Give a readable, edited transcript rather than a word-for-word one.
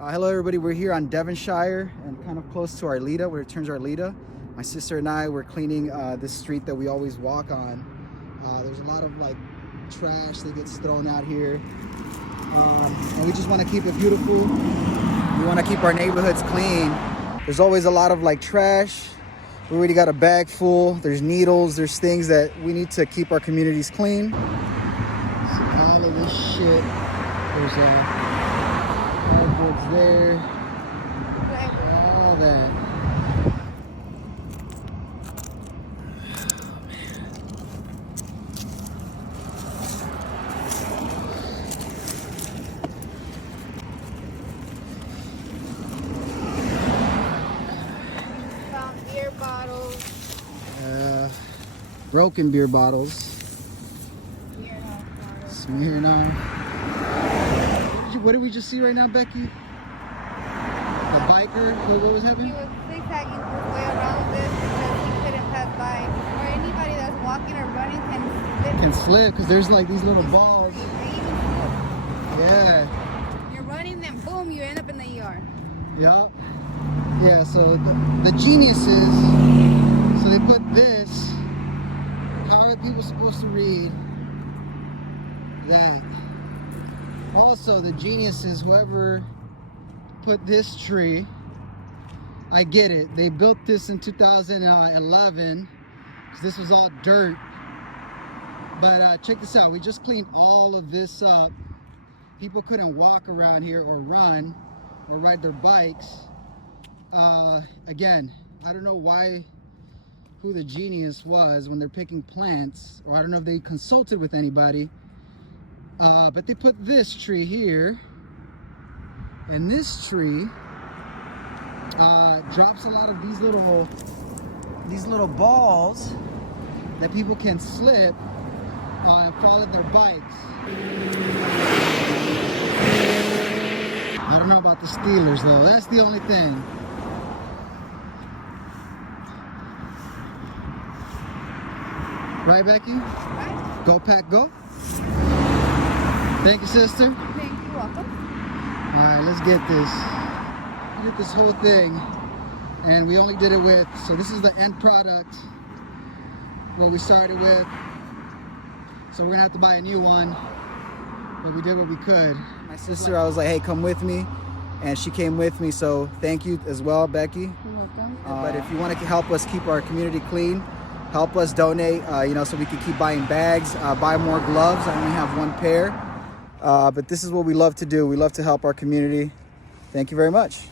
Hello everybody, we're here on Devonshire and kind of close to Arleta, where it turns Arleta. My sister and I were cleaning this street that we always walk on. There's a lot of like trash that gets thrown out here. And we just want to keep it beautiful. We want to keep our neighborhoods clean. There's always a lot of like trash. We already got a bag full. There's needles, there's things that we need to keep our communities clean. See all of this shit. There's hardwoods there. All that. Beer bottles. Broken beer bottles. Smirnoff. What did we just see right now, Becky? The biker? What was happening? He was zigzagging his way around this because he couldn't pass by. Or anybody that's walking or running can slip because there's like these little balls. Yeah. You're running, then boom, you end up in the ER. Yep. Yeah, so the genius is, so they put this. How are people supposed to read that? Also, the genius is whoever put this tree, I get it. They built this in 2011 because this was all dirt. But check this out. We just cleaned all of this up. People couldn't walk around here or run or ride their bikes. Again, I don't know who the genius was when they're picking plants, or I don't know if they consulted with anybody. But they put this tree here, and this tree drops a lot of these little balls that people can slip and fall on their bikes. I don't know about the Steelers though. That's the only thing. Right, Becky? Right. GoPackGo. Thank you, sister. Thank you, welcome. All right, let's get this. Get this whole thing. And we only did it with, so this is the end product, what we started with. So we're gonna have to buy a new one, but we did what we could. My sister, I was like, hey, come with me. And she came with me, so thank you as well, Becky. You're welcome. But if you want to help us keep our community clean, help us donate, so we can keep buying bags, buy more gloves. I only have one pair. But this is what we love to do. We love to help our community. Thank you very much.